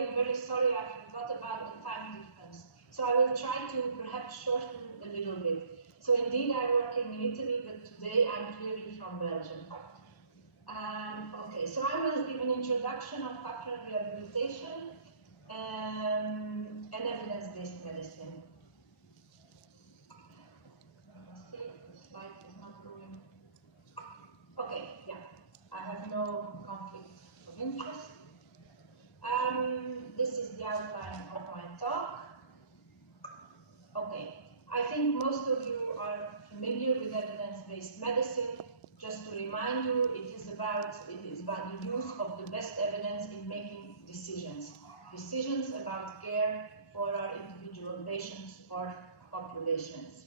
I'm very sorry I forgot about the time difference. So I will try to perhaps shorten a little bit. So indeed, I'm working in Italy, but today I'm clearly from Belgium. Okay, so I will give an introduction of Cochrane rehabilitation and evidence-based medicine. Let's see, the slide is not going. Okay, yeah, I have no conflict of interest. This is the outline of my talk. Okay, I think most of you are familiar with evidence-based medicine. Just to remind you, it is about the use of the best evidence in making decisions about care for our individual patients or populations.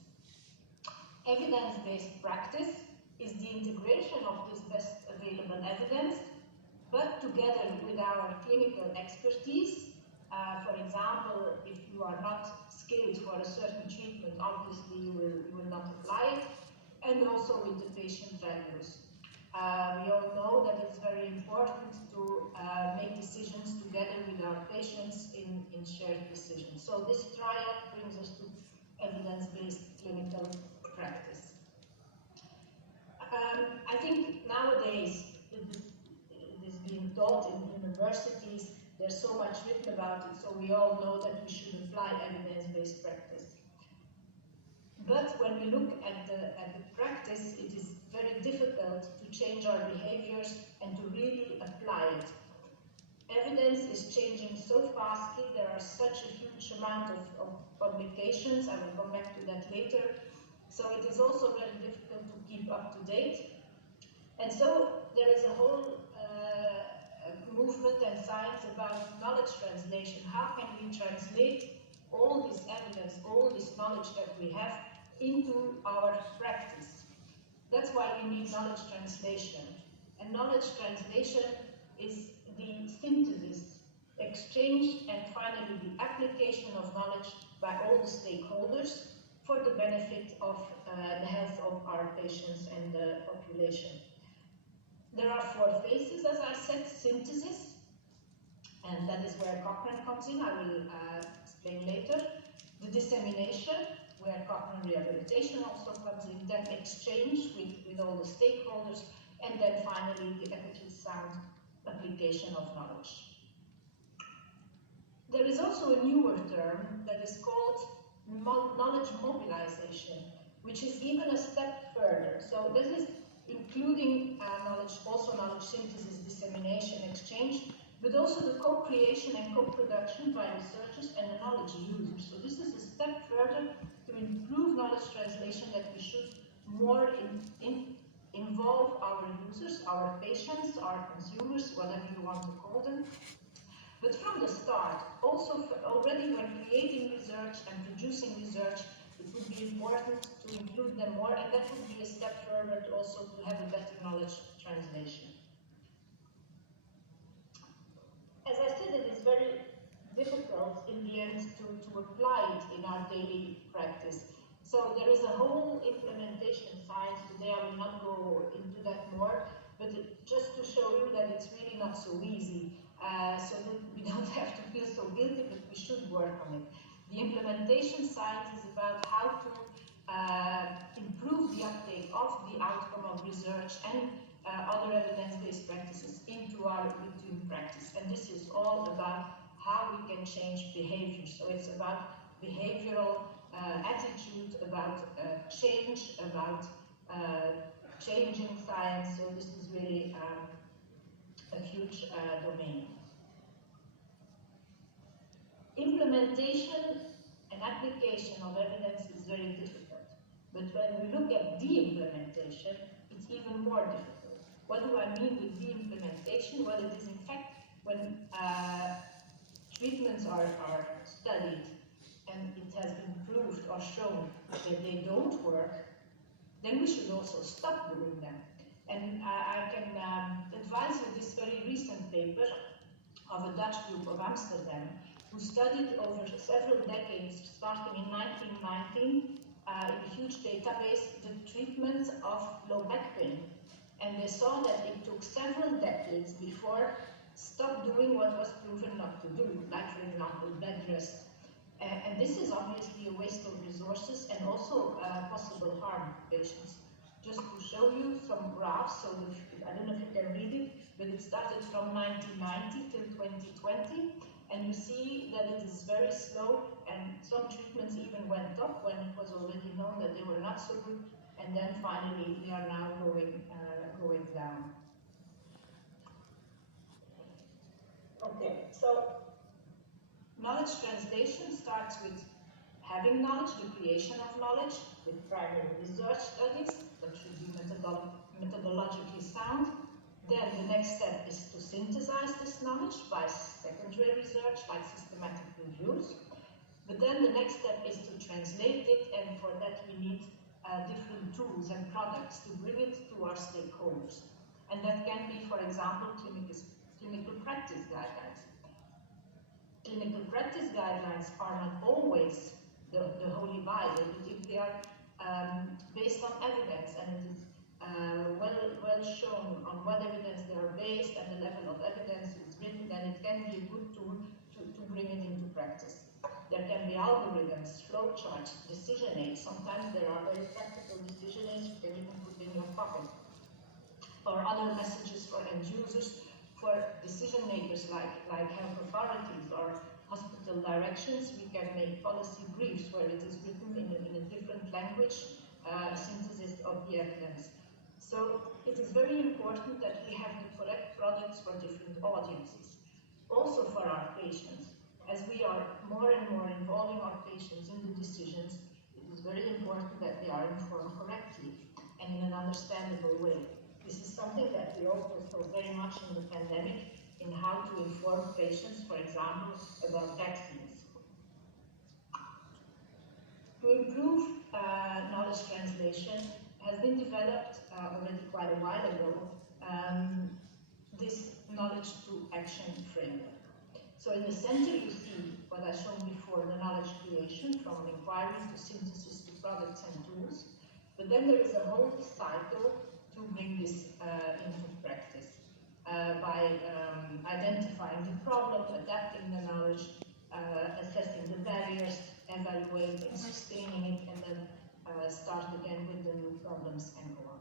Evidence-based practice is the integration of this best available evidence, but together with our clinical expertise. For example, if you are not skilled for a certain treatment, obviously you will not apply it, and also with the patient values. We all know that it's very important to make decisions together with our patients in shared decisions. So this triad brings us to evidence-based clinical practice. I think nowadays it is being taught in universities. There's so much written about it, so we all know that we should apply evidence-based practice. But when we look at the practice, it is very difficult to change our behaviors and to really apply it. Evidence is changing so fastly. There are such a huge amount of publications. I will come back to that later. So it is also very difficult to keep up to date. And so there is a whole movement and science about knowledge translation. How can we translate all this evidence, all this knowledge that we have into our practice? That's why we need knowledge translation. And knowledge translation is the synthesis, exchange, and finally the application of knowledge by all the stakeholders for the benefit of the health of our patients and the population. There are 4 phases, as I said: synthesis, and that is where Cochrane comes in. I will explain later. The dissemination, where Cochrane rehabilitation also comes in, then exchange with all the stakeholders, and then finally the ethically sound application of knowledge. There is also a newer term that is called knowledge mobilization, which is even a step further. So this is including knowledge synthesis, dissemination, exchange, but also the co-creation and co-production by researchers and the knowledge users. So this is a step further to improve knowledge translation, that we should more involve our users, our patients, our consumers, whatever you want to call them. But from the start, also already when creating research and producing research, it would be important to include them more, and that would be a step further also to have a better knowledge translation. As I said, it is very difficult in the end to apply it in our daily practice. So there is a whole implementation science. Today I will not go into that more, but just to show you that it's really not so easy. So that we don't have to feel so guilty, but we should work on it. The implementation science is about how to improve the uptake of the outcome of research and other evidence-based practices into our routine practice. And this is all about how we can change behavior. So it's about behavioral attitude, about change, about changing science. So this is really a huge domain. Implementation and application of evidence is very difficult. But when we look at the implementation, it's even more difficult. What do I mean with the implementation? Well, it is in fact when treatments are studied and it has been proved or shown that they don't work, then we should also stop doing them. And I can advise you this very recent paper of a Dutch group of Amsterdam, who studied over several decades, starting in 1919, in a huge database, the treatment of low back pain. And they saw that it took several decades before stop doing what was proven not to do, like for example bed rest. And this is obviously a waste of resources and also possible harm to patients. Just to show you some graphs, so I don't know if you can read it, but it started from 1990 till 2020, and you see that it is very slow, and some treatments even went up when it was already known that they were not so good, and then finally they are now going down. Okay, so knowledge translation starts with having knowledge, the creation of knowledge, with primary research studies that should be methodologically sound. Then the next step is to synthesize this knowledge by secondary research, like systematic reviews. But then the next step is to translate it, and for that we need different tools and products to bring it to our stakeholders. And that can be, for example, clinical practice guidelines. Clinical practice guidelines are not always the Holy Bible, but if they are based on evidence and it is well shown on what evidence they are based and the level of evidence is written, then it can be a good tool to bring it into practice. There can be algorithms, flowcharts, decision aids. Sometimes there are very practical decision aids you can even put in your pocket. Or other messages for end users, for decision makers like health authorities or hospital directions. We can make policy briefs where it is written in a different language, synthesis of the evidence. So it is very important that we have the correct products for different audiences. Also for our patients, as we are more and more involving our patients in the decisions, it is very important that they are informed correctly and in an understandable way. This is something that we also saw very much in the pandemic, in how to inform patients, for example, about vaccines. To improve knowledge translation has been developed already quite a while ago, this knowledge to action framework. So in the center you see what I showed before, the knowledge creation from inquiry to synthesis to products and tools. But then there is a whole cycle to bring this into practice by identifying the problem, adapting the knowledge, assessing the barriers, evaluating, sustaining it, and then start again with the new problems and go on.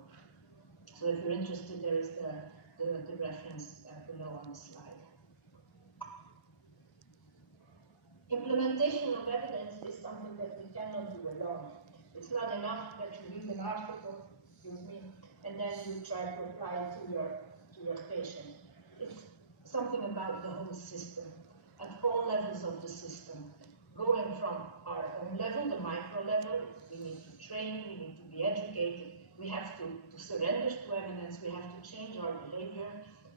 So if you're interested, there is the reference below on the slide. Implementation of evidence is something that we cannot do alone. It's not enough that you read an article, and then you try to apply it to your patient. It's something about the whole system, at all levels of the system. Going from our own level, the micro level, we need to train, we need to be educated, we have to surrender to evidence, we have to change our behavior,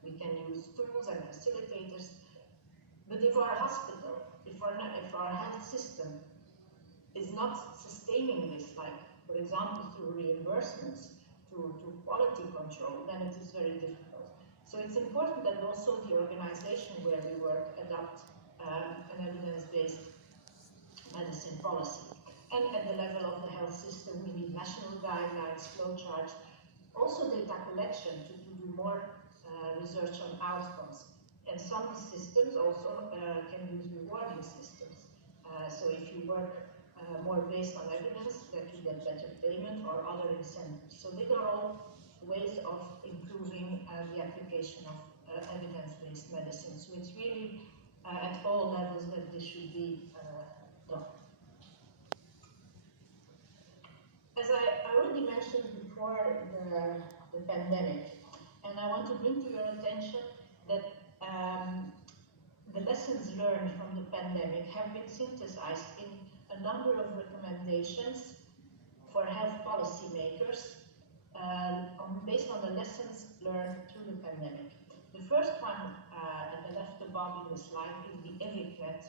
we can use tools and facilitators. But if our hospital, if our health system is not sustaining this, like, for example, through reimbursements, to quality control, then it is very difficult. So it's important that also the organization where we work adopt an evidence-based medicine policy. And at the level of the health system, we need national guidelines, flowcharts, also data collection to do more research on outcomes. And some systems also can use rewarding systems. So if you work more based on evidence, that you get better payment or other incentives. So these are all ways of improving the application of evidence-based medicine. So it's really at all levels that this should be done. As I already mentioned before the pandemic, and I want to bring to your attention that the lessons learned from the pandemic have been synthesized in a number of recommendations for health policymakers based on the lessons learned through the pandemic. The first one at the left above in the slide is the EVICNet,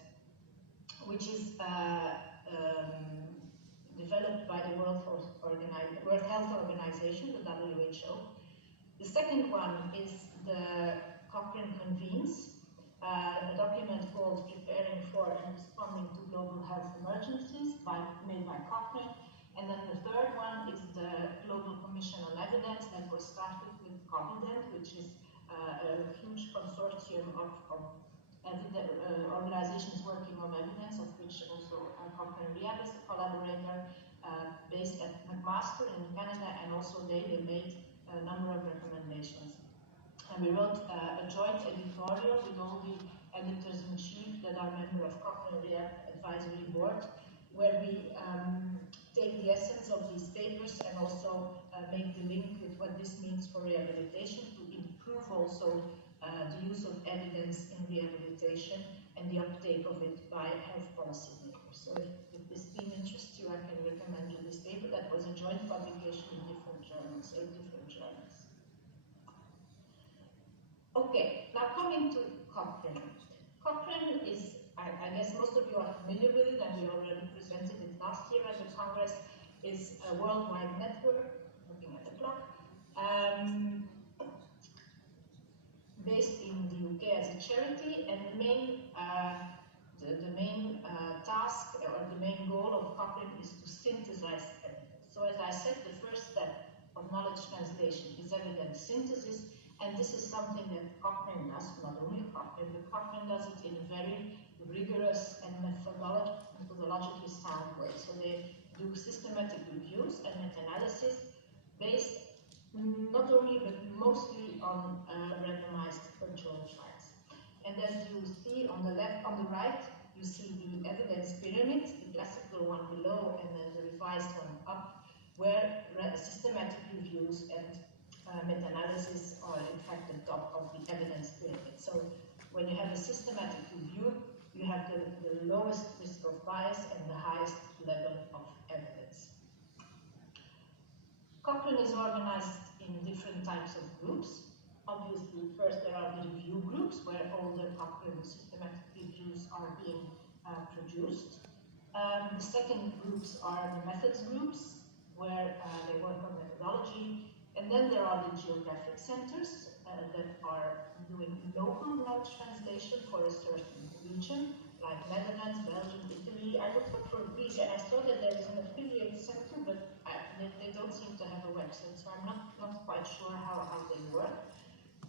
which is developed by the World Health Organization, the WHO. The second one is the Cochrane Convenes, a document called Preparing for and Responding to Global Health Emergencies, made by Cochrane. And then the third one is the Global Commission on Evidence that was started with COVIDent, which is a huge consortium of organizations working on evidence, of which also Cochrane Rehab is a collaborator based at McMaster in Canada, and also they made a number of recommendations. And we wrote a joint editorial with all the editors-in-chief that are members of Cochrane Rehab Advisory Board, where we take the essence of these papers and also make the link with what this means for rehabilitation to improve also the use of evidence in rehabilitation and the uptake of it by health policy makers. So if this theme interests you, I can recommend you this paper. That was a joint publication in different journals, 8 different journals. Okay, now coming to Cochrane. Cochrane is, I guess most of you are familiar with it, and we already presented it last year at the Congress, is a worldwide network, looking at the clock, based in the UK as a charity, and the main task or the main goal of Cochrane is to synthesize evidence. So as I said, the first step of knowledge translation is evidence synthesis, and this is something that Cochrane does, not only Cochrane, but Cochrane does it in a very rigorous and methodologically sound way. So they do systematic reviews and meta-analysis based not only but mostly on randomized controlled trials. And as you see on the left, on the right, you see the evidence pyramid, the classical one below and then the revised one up, where systematic reviews and meta-analysis are in fact the top of the evidence pyramid. So when you have a systematic review, you have the lowest risk of bias and the highest level of evidence. Cochrane is organized in different types of groups. Obviously, first there are the review groups, where all the Cochrane systematic reviews are being produced. The second groups are the methods groups, where they work on methodology. And then there are the geographic centers that are doing local knowledge translation for a certain region, like Netherlands, Belgium, Italy. I looked up for Greece and I saw that there is an affiliate center, but they don't seem to have a website, so I'm not quite sure how they work.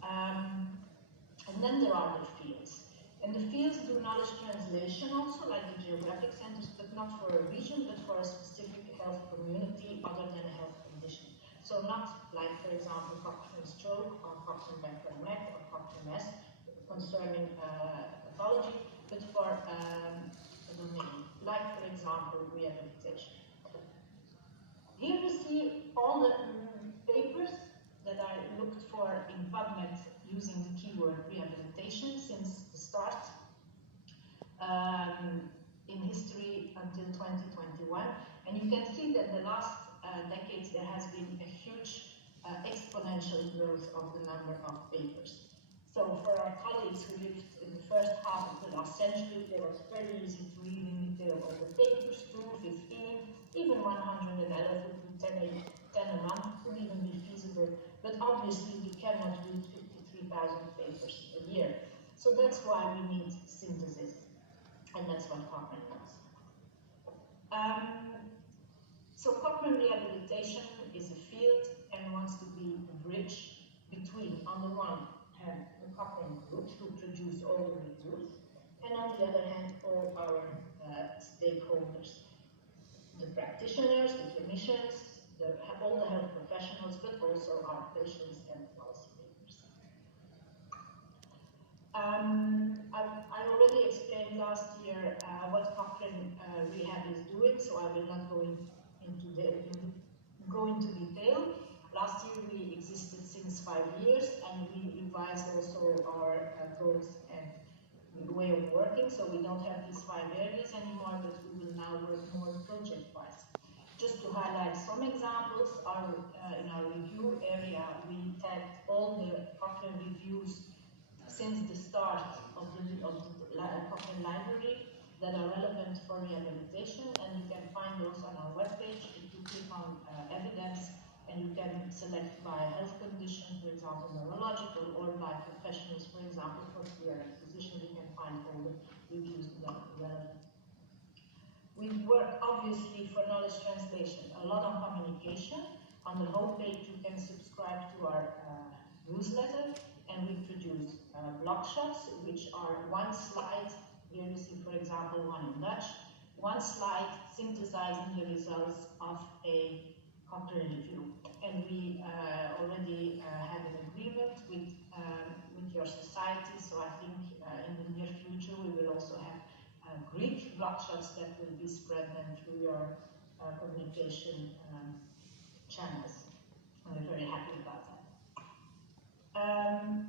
And then there are the fields. And the fields do knowledge translation also, like the geographic centers, but not for a region, but for a specific health community other than a health condition. So not like, for example, Cochrane stroke or Cochrane back and neck or Cochrane S concerning pathology, but for a domain, like, for example, rehabilitation. Here you see all the papers that I looked for in PubMed using the keyword rehabilitation since the start in history until 2021. And you can see that the last decades there has been a huge exponential growth of the number of papers. So for our colleagues who lived in the first half of the last century, it was very easy to read in detail all the papers, 2, 15, even 111, 10 a month could even be feasible. But obviously we cannot read 53,000 papers a year. So that's why we need synthesis. And that's what Cochrane does. So Cochrane rehabilitation is a field and wants to be a bridge between, on the one hand, the Cochrane group who produce all the reviews, and on the other hand, all our stakeholders, the practitioners, the clinicians, all the health professionals, but also our patients and policymakers. I already explained last year what Cochrane Rehab is doing, so I will not go into detail. Last year we existed since 5 years, and we revised also our goals and way of working, so we don't have these 5 areas anymore, but we will now work more project-wise. Just to highlight some examples, in our review area, we tagged all the Cochrane reviews since the start of the Cochrane library that are relevant for rehabilitation, and you can find those on our webpage. If you click on evidence, and you can select by health condition, for example, neurological, or by professionals, for example, for care and physician, you can find all the reviews that are relevant. We work obviously for knowledge translation, a lot on communication. On the homepage, you can subscribe to our newsletter, and we block shots, which are one slide. Here you see, for example, one in Dutch. One slide synthesizing the results of a Cochrane review. And we already have an agreement with your society, so I think in the near future we will also have Greek block shots that will be spread then through your communication channels. And we're very happy about that.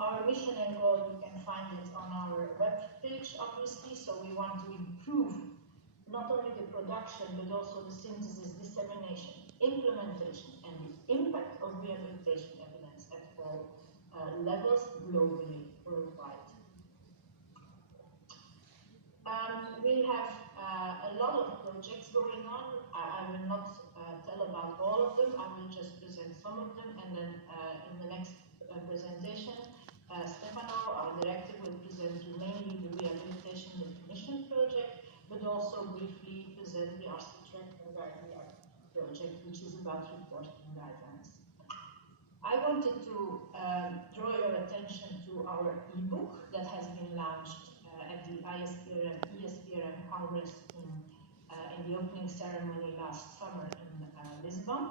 Our mission and goal, you can find it on our web page, obviously. So we want to improve not only the production, but also the synthesis, dissemination, implementation, and the impact of rehabilitation evidence at all levels globally, worldwide. We have a lot of projects going on. I will not tell about all of them. I will just present some of them, and then in the next presentation, Stefano, our director, will present mainly the rehabilitation definition project, but also briefly present the RC-Track project, which is about reporting guidelines. I wanted to draw your attention to our ebook that has been launched at the ESPRM Congress in the opening ceremony last summer in Lisbon.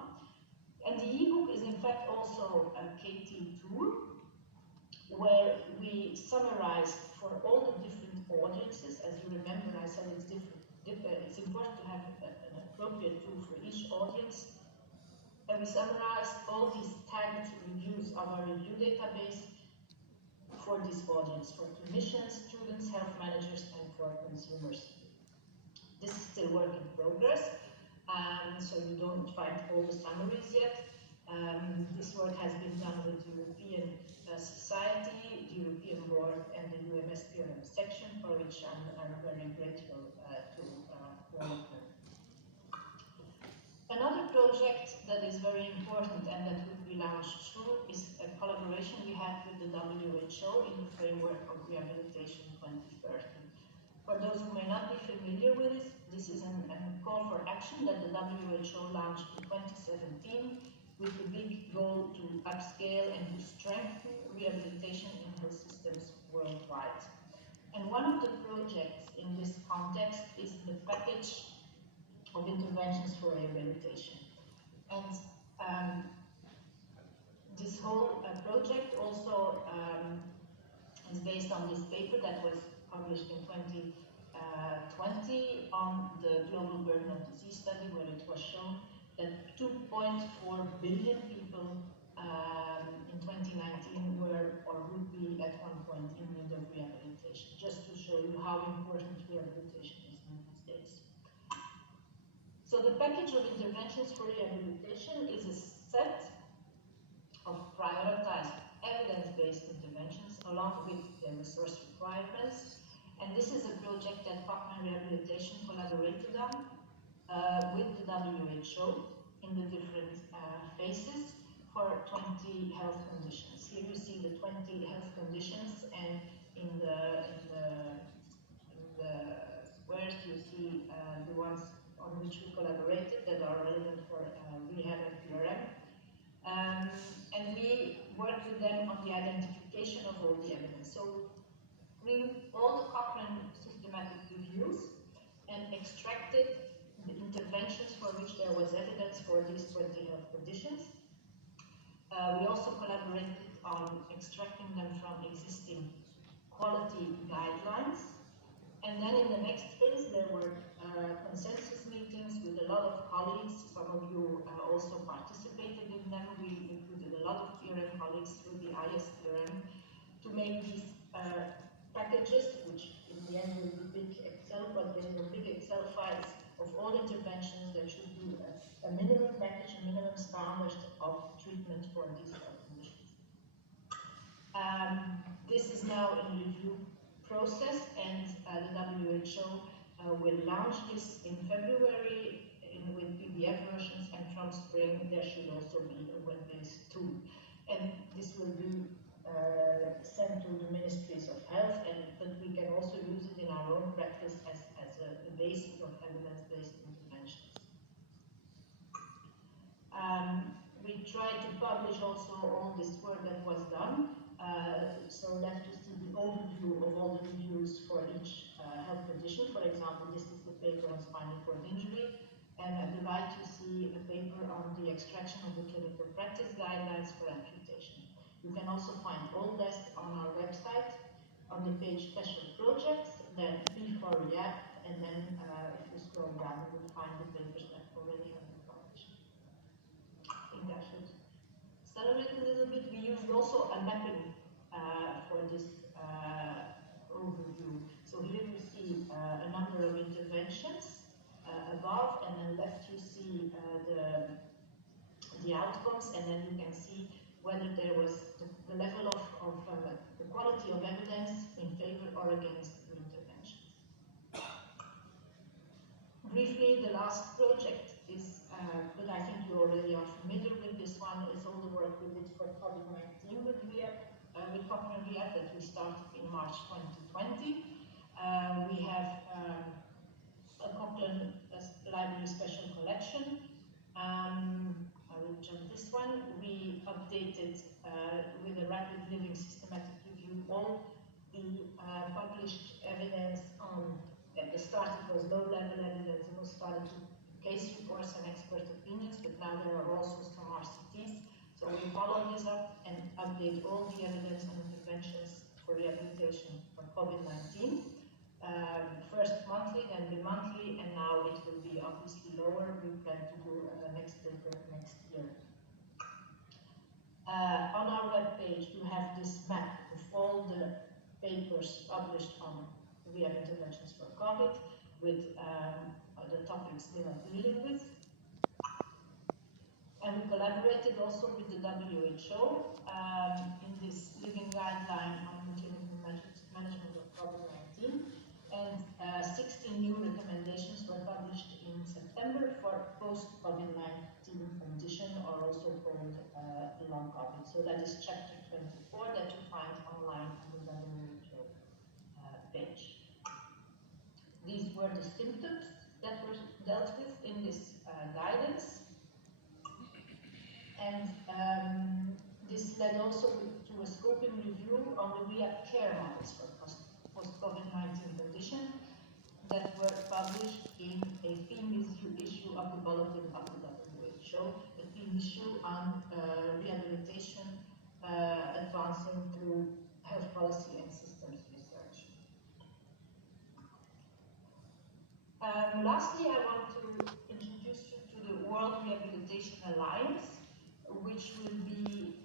And the ebook is in fact also a KT tool where we summarized for all the different audiences. As you remember, I said it's important to have an appropriate tool for each audience. And we summarized all these tagged reviews of our review database for this audience, for clinicians, students, health managers, and for consumers. This is still work in progress, so you don't find all the summaries yet. This work has been done with the European Society, the European Board, and the UMSPRM section, for which I'm very grateful to all of them. Another project that is very important and that will be launched soon is a collaboration we had with the WHO in the framework of Rehabilitation 2030. For those who may not be familiar with this, this is a call for action that the WHO launched in 2017 with the big goal to upscale and to strengthen rehabilitation in health systems worldwide. And one of the projects in this context is the package of interventions for rehabilitation. And this whole project also is based on this paper that was published in 2020 on the global burden of disease study, where it was shown that 2.4 billion people in 2019 were or would be at one point in need of rehabilitation, just to show you how important rehabilitation is in these days. So the package of interventions for rehabilitation is a set of prioritized evidence-based interventions along with the resource requirements. And this is a project that Cochrane Rehabilitation collaborated on with the WHO in the different phases for 20 health conditions. Here you see the 20 health conditions, and in the squares you see the ones on which we collaborated that are relevant for rehab and PRM. And we worked with them on the identification of all the evidence. So we all the Cochrane systematic reviews and extracted the interventions for which there was evidence for these 20 health conditions. We also collaborated on extracting them from existing quality guidelines. And then in the next phase, there were consensus meetings with a lot of colleagues. Some of you also participated in them. We included a lot of PRM colleagues through the ISPRM to make these packages, which in the end will be big Excel, but they were big Excel files of all interventions that should be a minimum package, a minimum standard of treatment for these health conditions. This is now in review process, and the WHO will launch this in February with PDF versions, and from spring there should also be a web-based tool. And this will be sent to the ministries of health, but we can also use it in our own practice as a basis of evidence-based interventions. We try to publish also all this work that was done So left to see the overview of all the reviews for each health condition. For example, this is the paper on spinal cord injury. And at the right, you see a paper on the extraction of the clinical practice guidelines for amputation. You can also find all this on our website on the page Special Projects, then before React, and then if you scroll down, you will find the papers that already have been published. I think I should accelerate a little bit. We used also a mapping for this overview. So here you see a number of interventions above, and then left you see the outcomes, and then you can see whether there was the level of the quality of evidence in favor or against the interventions. Briefly, the last project is, but I think you already are familiar with this one, is all the work we did for COVID-19 with Cochrane Rehab that we started in March 2020. We have a Cochrane Library Special Collection. I will jump this one. We updated with a rapid living systematic review all the published evidence on, at the start it was low-level evidence, it was started to case reports and expert opinions, but now there are also some RCTs. So we follow this up and update all the evidence and interventions for rehabilitation for COVID-19. First monthly, then bi-monthly, and now it will be obviously lower. We plan to do the next paper next year. On our webpage, you have this map of all the papers published on rehab interventions for COVID with the topics they are dealing with. And we collaborated also with the WHO in this living guideline on clinical management of COVID-19. And 16 new recommendations were published in September for post-COVID-19 condition, or also called long COVID. So that is chapter 24 that you find online on the WHO page. These were the symptoms that were dealt with in this guidance. And this led also to a scoping review on the rehab care models for post-COVID-19 condition that were published in a theme issue of the bulletin of the WHO, a theme issue on rehabilitation advancing through health policy and systems research. Lastly, I want to introduce you to the World Rehabilitation Alliance, which will be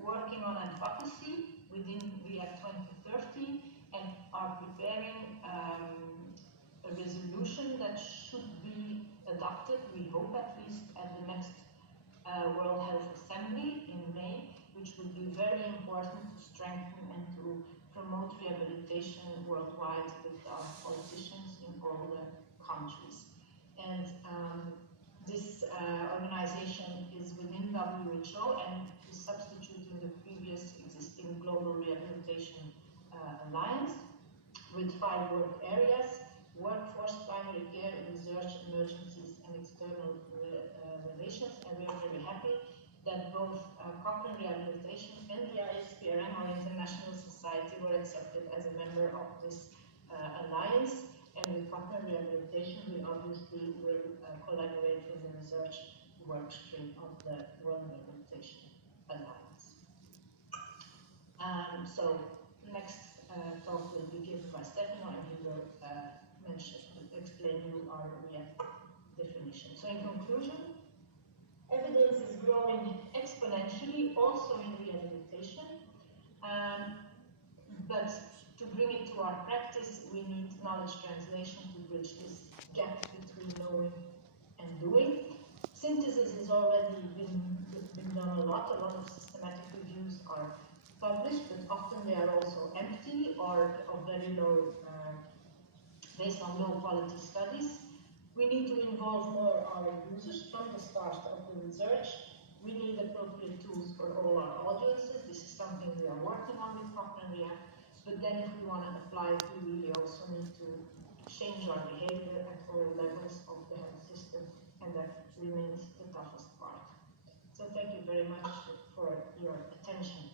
working on advocacy within Rehab 2030 and are preparing a resolution that should be adopted, we hope at least, at the next World Health Assembly in May, which will be very important to strengthen and to promote rehabilitation worldwide with our politicians in all the countries. And this organization is within WHO and is substituting the previous existing Global Rehabilitation Alliance with 5 work areas: workforce, primary care, research, emergencies, and external relations. And we are very happy that both Cochrane Rehabilitation and the ISPRM, our international society, were accepted as a member of this alliance. And with Cochrane Rehabilitation, we obviously will collaborate with the research work stream of the World Rehabilitation Alliance. So next talk will be given by Stefano, and he will explain you our definition. So in conclusion, evidence is growing exponentially, also in rehabilitation, but to bring it to our practice, we need knowledge translation to bridge this gap between knowing and doing. Synthesis has already been done a lot of systematic reviews are published, but often they are also empty or of very low, based on low quality studies. We need to involve more our users from the start of the research. We need appropriate tools for all our audiences. This is something we are working on with Cochrane Rehab. But then if we want to apply it, we really also need to change our behavior at all levels of the health system, and that remains the toughest part. So thank you very much for your attention.